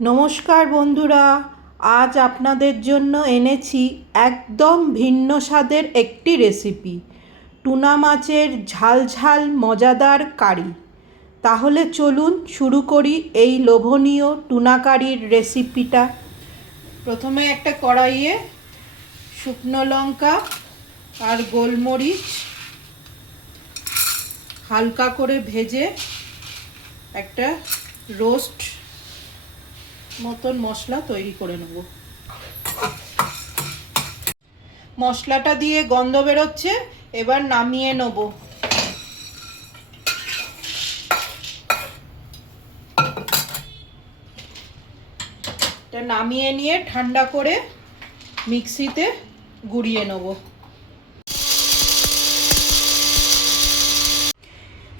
নমস্কার বন্ধুরা, আজ আপনাদের জন্য এনেছি একদম ভিন্ন স্বাদের একটি রেসিপি, টুনা মাছের ঝালঝাল মজাদার কারি। তাহলে চলুন শুরু করি এই লোভনীয় টুনা কারির রেসিপিটা। প্রথমে একটা কড়াইয়ে শুকনো লঙ্কা আর গোলমরিচ হালকা করে ভেজে একটা রোস্ট মতন মশলা তৈরি করে নেব। মশলাটা দিয়ে গন্ধ বেরোচ্ছে, এবার নামিয়ে নেব। এটা নামিয়ে নিয়ে ঠান্ডা করে মিক্সিতে গুঁড়িয়ে নেব।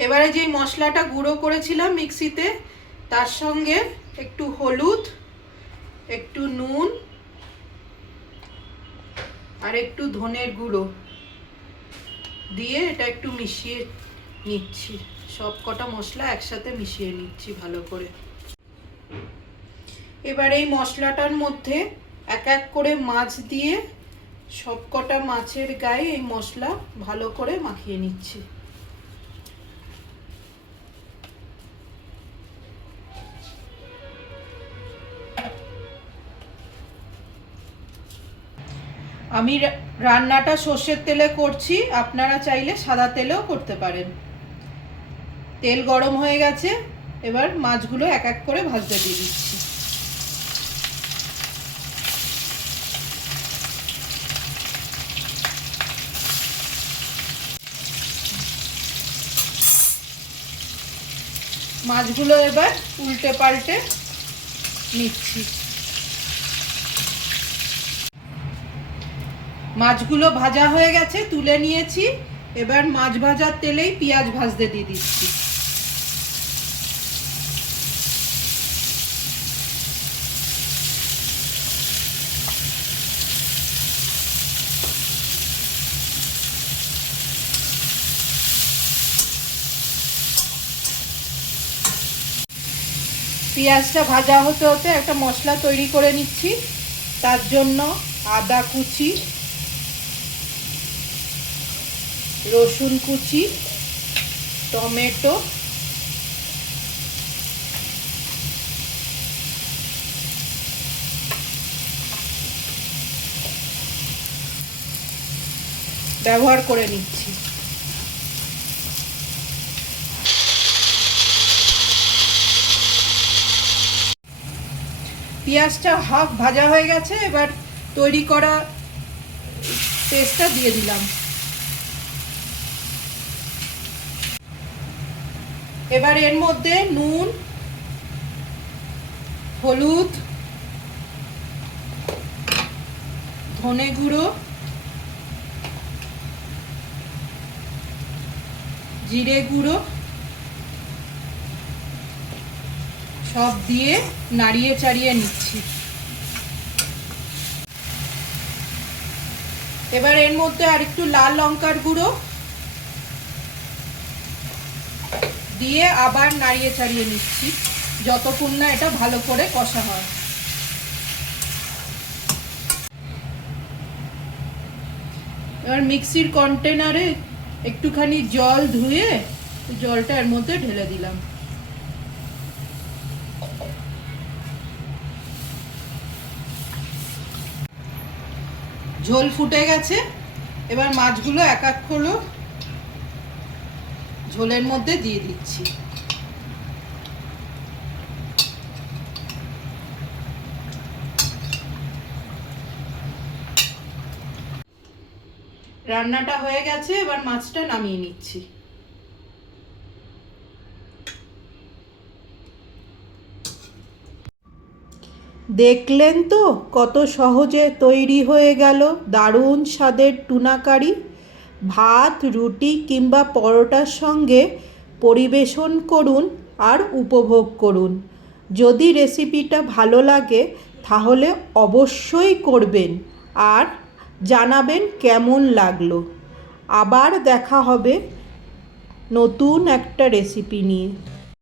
এবারে যে মশলাটা গুঁড়ো করেছিলাম মিক্সিতে, তার সঙ্গে একটু হলুদ, একটু নুন আর একটু ধনের গুঁড়ো দিয়ে এটা একটু মিশিয়ে নিচ্ছি। সব কটা মশলা একসাথে মিশিয়ে নিচ্ছি ভালো করে। এবার এই মশলাটার মধ্যে এক এক করে মাছ দিয়ে সব কটা মাছের গায়ে এই মশলা ভালো করে মাখিয়ে নিচ্ছি। আমি রান্নাটা সর্ষের তেলে করছি, আপনারা চাইলে সাদা তেলেও করতে পারেন। তেল গরম হয়ে গেছে, এবার মাছগুলো এক এক করে ভাজতে দিয়ে দিচ্ছি। মাছগুলো এবার উল্টে পাল্টে নিচ্ছি। মাছগুলো ভাজা হয়ে গেছে, তুলে নিয়েছি। এবার মাছ ভাজার তেলেই পেঁয়াজ ভাজতে দিয়ে দিচ্ছি। পেঁয়াজটা ভাজা হতে হতে একটা মশলা তৈরি করে নিচ্ছি। তার জন্য আদা কুচি, রসুন কুচি, টমেটো, ব্যবহার করে নিচ্ছি। পেঁয়াজটা হাফ ভাজা হয়ে গেছে, এবার তৈরি করা পেস্টটা দিয়ে দিলাম। এবার এর মধ্যে নুন, হলুদ, ধনে গুঁড়ো, জিরে গুঁড়ো সব দিয়ে নাড়িয়ে চাড়িয়ে নিচ্ছি। এবার এর মধ্যে আর একটু লাল লঙ্কার গুঁড়ো দিয়ে আবার নাড়িয়ে চাড়িয়ে নিচ্ছি, যতক্ষণ না এটা ভালো করে কষা হয়। এবার মিক্সির কন্টেনারে একটুখানি জল ধুয়ে জলটা এর মধ্যে ঢেলে দিলাম। ঝোল ফুটে গেছে, এবার মাছগুলো এক এক করে ঝোলের মধ্যে দিয়ে দিচ্ছি। রান্নাটা হয়ে গেছে, এবার মাছটা নামিয়ে নিচ্ছি। দেখলেন তো কত সহজে তৈরি হয়ে গেল দারুণ স্বাদের টুনা কারি। ভাত, রুটি কিংবা পরোটার সঙ্গে পরিবেশন করুন আর উপভোগ করুন। যদি রেসিপিটা ভালো লাগে তাহলে অবশ্যই করবেন আর জানাবেন কেমন লাগলো। আবার দেখা হবে নতুন একটা রেসিপি নিয়ে।